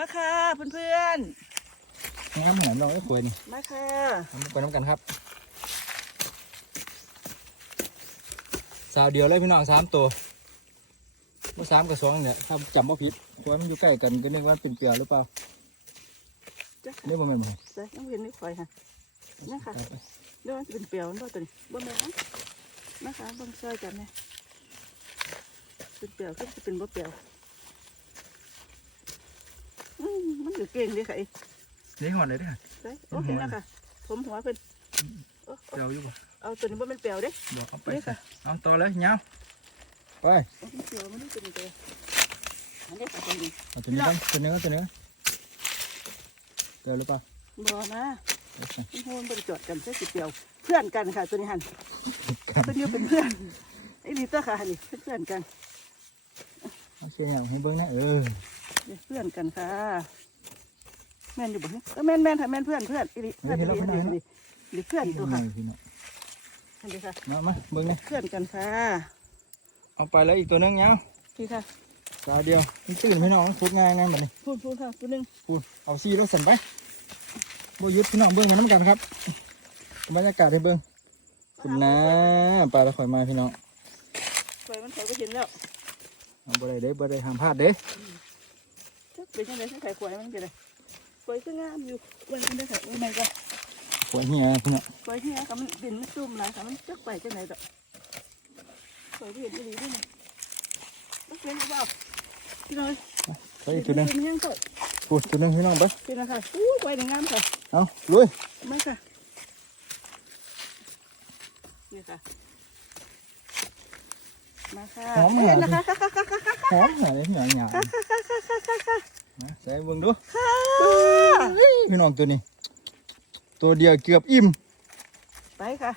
มาค่ะเพื่อนน้ำหอมเราไม่ควรๆ มาค่ะไปน้ำกันครับสาวเดียวเลยพี่น้องสามตัวเมื่อสามกับสองเนี่ยถ้าจำว่าผิดเพราะว่ามันอยู่ใกล้กันก็นึกว่าเป็นเปลียวหรือเปล่าจ้ะนี่บ่แม่นบ่ใส่น้ำเย็นไม่ค่อยค่ะนี่ค่ะเดี๋ยวมันจะเป็นเปรียวนั่นตัวนี้บ่แม่นนะนะคะเบิ่งซอยกันเนี่ยเป็นเปรียวก็จะเป็นบ่เปรียวอื มมันอยู่เก่งเลยค่ะไอ้นี่หอนเลยเด้อใส่โอเคนะคะผมหัวเพิ่นโอ้เปลียวอยู่บ่เอาตัวนี้บ่เป็นเปรียวเด้บอกเอาไปนี่ค่ะเอาต่อเลยเงาไปโอ้มันเปรียวมันไม่เป็นเปรียวอันนี้ค่ะตัวนี้เอาตัวนี้กันตัวนี้ก็ตัวนี้เปลียวหรือเปล่าบ่นะโอเคมันโหนบริจอดกันใช่สิเปรียว เพื่อนกันค่ะตัวนี้หันครับตัวนี้เป็นเพื่อนไอ้ลิต้าค่ะนี่เป็นเพื่อนกันโอเคเนี่ยให้เบิ้งนะเออเป็นเพื่อนกันค่ะ แม่นอยู่บ่เนี่ยเออแม่นแม่นค่ะแม่นเพื่อนเพื่อนไอ้ลิเพื่อนไอ้ลิไอ้ลิไอ้ลิหรือเพื่อนตัวค่ะพี่น้องอันนี้ค่ะมามาเบิ้งนะเพื่อนกันค่ะเอาไปแล้วอีกตัวนึงเงาพี่ค่ะสาวเดียวมันตื่นพี่น้องทุกง่ายนะแบบนี้พูดพูดค่ะตัวหนึงพูดเอาซีรถสันไปบ่หยุดพี่น้องเบิ้งมาน้ำกันครับบรรยากาศให้เบิ้งคุณนะปลาละข่อยมาพี่น้องไฟมันไฟก็เห็นแล้วเอาบ่ได้เด้บ่ได้ห้ามพลาดเด้จักเป็นยังไงที่ไข่ควายมันเป็นไง ไฟก็งามอยู่ไฟมันได้ค่ะโอ้แม่ก็หัวเหี้ยพี่น้องไฟที่นี่ค่ะมันดินมันซุ่มหลายค่ะมันจักไปจังไหนต่อไฟที่เห็นไม่ดีด้วยนะมันเป็นหรือเปล่าพี่น้อยไปอีกตัวหนึงเป็นยังต่อพูดตัวหนึงพี่น้องไปเป็นนะคะอู้ไฟในงามค่ะเอาลุยไม่ค่ะนี่ค่ะมาค่ะหอมเห็หานนะคะหอมหาเลยพี่น้องหยาบนะใส่เบิ้งดูค่ะ พี่น้องตัวนี้ ตัวเดียวเกือบอิ่มไปค่ะ